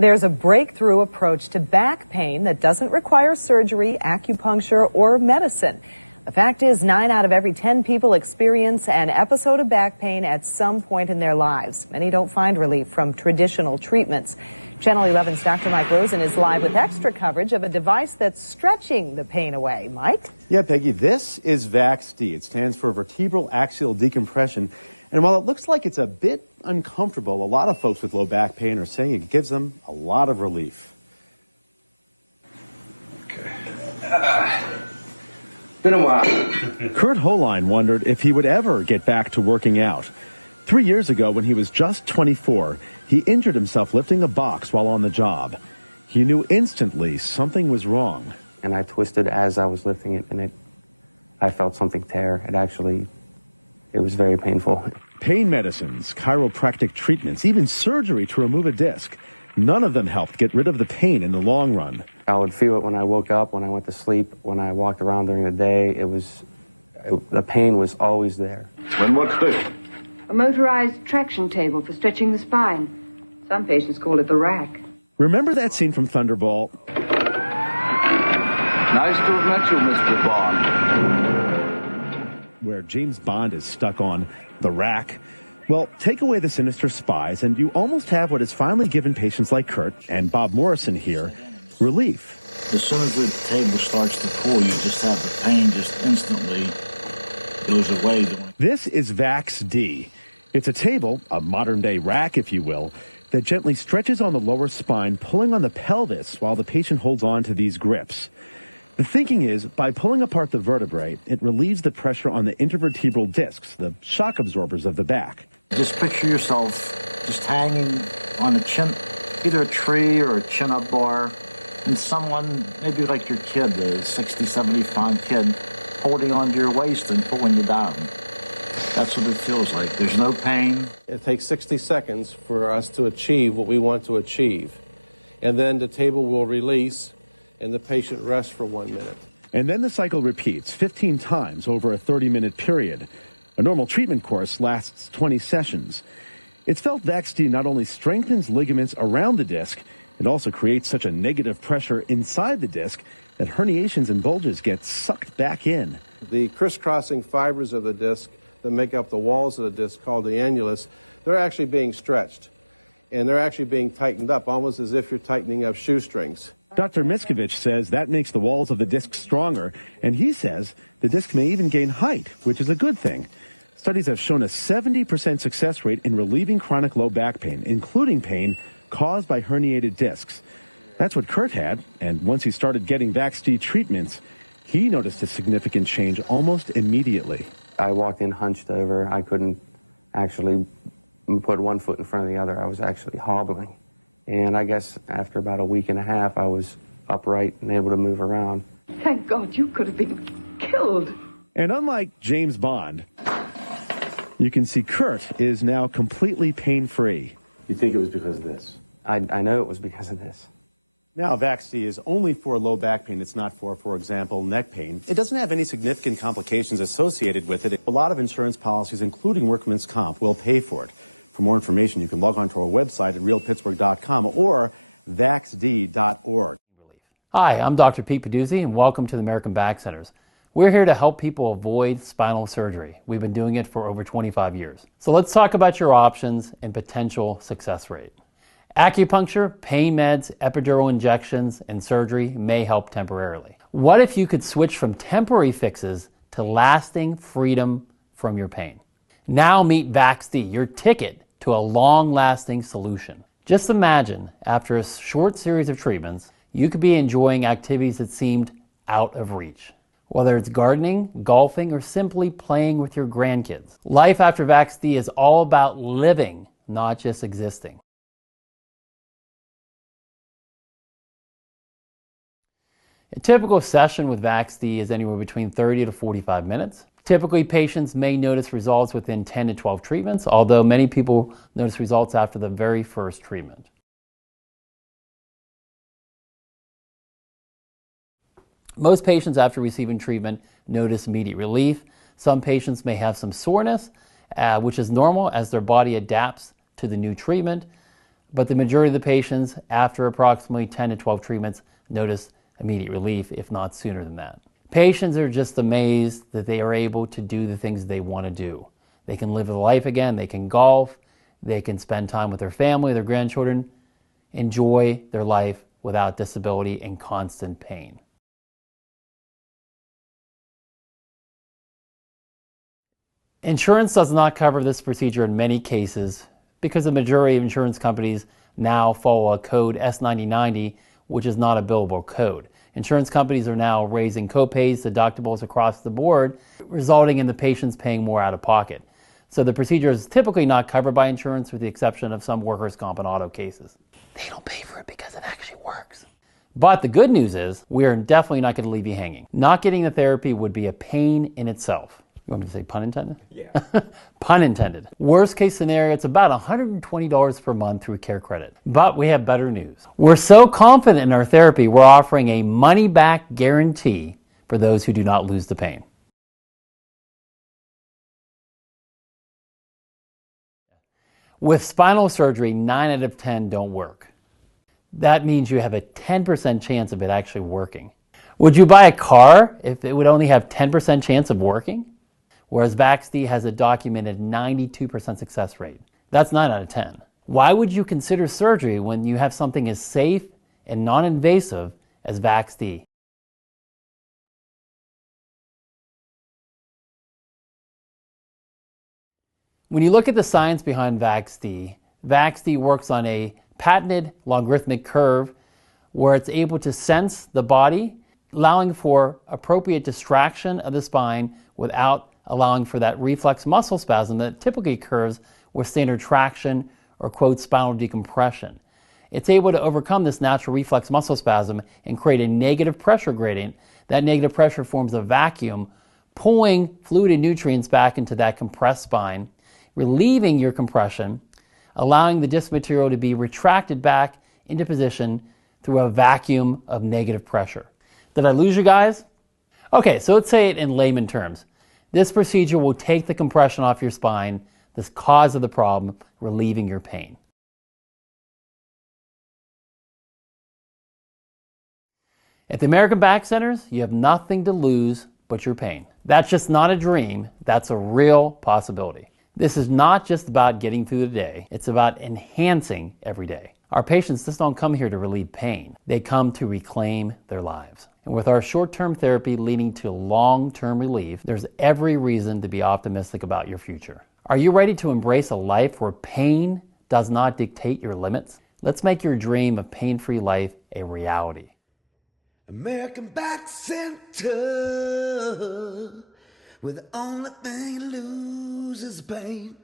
There's a breakthrough approach to back pain that doesn't require surgery, acupuncture, or medicine. The fact is, 9 out of every 10 people experience an episode of back pain at some point in their lives. Many don't find relief from traditional treatments. Channel 11's Dr. Mike Rosen is live with extra coverage of a device that's stretching the pain away. Mike? Yeah, Peggy, this is VAX-D. It stands for vertebral axial decompression. And while it looks like it's a bit uncomfortable, a lot of folks with low back pain are saying it gives them a lot of relief. Okay. Been a while. Kurt Holine wondered if he would ever get back to working out. 3 years ago, when he was just 24, he injured himself lifting a box while on the job. He knew instantly something was wrong. And I twisted as I was lifting it, and I felt something tear. It was very painful. Pain medicines, chiropractic treatments, even surgery to remove a disc. None of them helped get rid of the pain in the long run. I would feel it when I woke up, when I went to sleep, when I walked around during the day. The pain was always there. And what's this? A motorized traction table for stretching the spine. Some patients call it the rack. Remember that scene from Thunderball? Nice to have met you, Mr. Bond. Where James Bond is stuck on the rack. Well, take away the sinister spies, and you almost have what has finally given patients like Kurt and Bob Morrison here relief. As soon as the table starts to pull, you just have the pain just instantly goes away. This is VAX-D. It's a table, a modern-day rack, if you will, that gently stretches on the lower spine, pulling on the pelvis while the patient holds on to these grips. The thinking is, by pulling apart the vertebrae, it relieves the pressure on the intervertebral discs, the shock absorbers of the back. Just picture yourself just hanging on a chin, either a tree or a chin-up bar, and someone, maybe like your kid, a 60, 70-pound kid, holding onto your waist and pulling you down. That's what it feels like. There's no pain. It takes 60 seconds for us to achieve what we want to achieve. And then the table will release, and the patient rests for 1 minute. And then the cycle repeats 15 times over a 30-minute period. A normal treatment course lasts 20 sessions. It's felt VAX-D not only strengthens ligaments around the disc, it also creates such a negative pressure inside the disc that herniations and bulges get sucked back in. The crisscrossing fibers of the disc that make up the walls of the disc, called the annulus, they're actually being stretched. And they're actually being tightened up, almost as if you're tightening up shoestrings. Dr. Miskovich says that makes the walls of the disc stronger, and he says the disc may even gain height, which is a good thing. Studies have shown a 70% success rate in relieving chronic low back pain, including pain caused by herniated discs. That's what Kurt had, and once he started getting VAX-D treatments, he noticed a significant change almost immediately. I walked in hunched over. I couldn't actually put one foot in front of the other. I was actually hobbling. And I guess after about a week and a half, I was upright and able to move around. Thank God, you could have been killed. And unlike James Bond, you can see Kurt is now completely pain-free. You think it was because of this? I know it was because of this. Now, VAX-D is only for low back pain. It's not for example, neck pain. It doesn't have any significant complications associated with it. A lot of insurance policies, including workman's comp, will pay for it. For more information, you can log on to our website at realpittsburgh.com or vaxd.org. Hi, I'm Dr. Pete Peduzzi, and welcome to the American Back Centers. We're here to help people avoid spinal surgery. We've been doing it for over 25 years. So let's talk about your options and potential success rate. Acupuncture, pain meds, epidural injections, and surgery may help temporarily. What if you could switch from temporary fixes to lasting freedom from your pain? Now meet VAX-D, your ticket to a long-lasting solution. Just imagine, after a short series of treatments, you could be enjoying activities that seemed out of reach. Whether it's gardening, golfing, or simply playing with your grandkids. Life after VAX-D is all about living, not just existing. A typical session with VAX-D is anywhere between 30 to 45 minutes. Typically, patients may notice results within 10 to 12 treatments, although many people notice results after the very first treatment. Most patients after receiving treatment notice immediate relief. Some patients may have some soreness, which is normal as their body adapts to the new treatment. But the majority of the patients, after approximately 10 to 12 treatments, notice immediate relief, if not sooner than that. Patients are just amazed that they are able to do the things they want to do. They can live their life again, they can golf, they can spend time with their family, their grandchildren, enjoy their life without disability and constant pain. Insurance does not cover this procedure in many cases because the majority of insurance companies now follow a code S9090, which is not a billable code. Insurance companies are now raising copays, deductibles across the board, resulting in the patients paying more out of pocket. So the procedure is typically not covered by insurance with the exception of some workers' comp and auto cases. They don't pay for it because it actually works. But the good news is we are definitely not going to leave you hanging. Not getting the therapy would be a pain in itself. You want me to say pun intended? Yeah. Pun intended. Worst case scenario, it's about $120 per month through Care Credit. But we have better news. We're so confident in our therapy, we're offering a money-back guarantee for those who do not lose the pain. With spinal surgery, 9 out of 10 don't work. That means you have a 10% chance of it actually working. Would you buy a car if it would only have 10% chance of working? Whereas VAX-D has a documented 92% success rate. That's 9 out of 10. Why would you consider surgery when you have something as safe and non-invasive as VAX-D? When you look at the science behind VAX-D, VAX-D works on a patented logarithmic curve where it's able to sense the body, allowing for appropriate distraction of the spine without allowing for that reflex muscle spasm that typically occurs with standard traction or quote spinal decompression. It's able to overcome this natural reflex muscle spasm and create a negative pressure gradient. That negative pressure forms a vacuum, pulling fluid and nutrients back into that compressed spine, relieving your compression, allowing the disc material to be retracted back into position through a vacuum of negative pressure. Did I lose you guys? Okay, so let's say it in layman terms. This procedure will take the compression off your spine, the cause of the problem, relieving your pain. At the American Back Centers, you have nothing to lose but your pain. That's just not a dream, that's a real possibility. This is not just about getting through the day, it's about enhancing every day. Our patients just don't come here to relieve pain, they come to reclaim their lives. And with our short-term therapy leading to long-term relief, there's every reason to be optimistic about your future. Are you ready to embrace a life where pain does not dictate your limits? Let's make your dream of pain-free life a reality. American Back Center, where the only thing you lose is pain.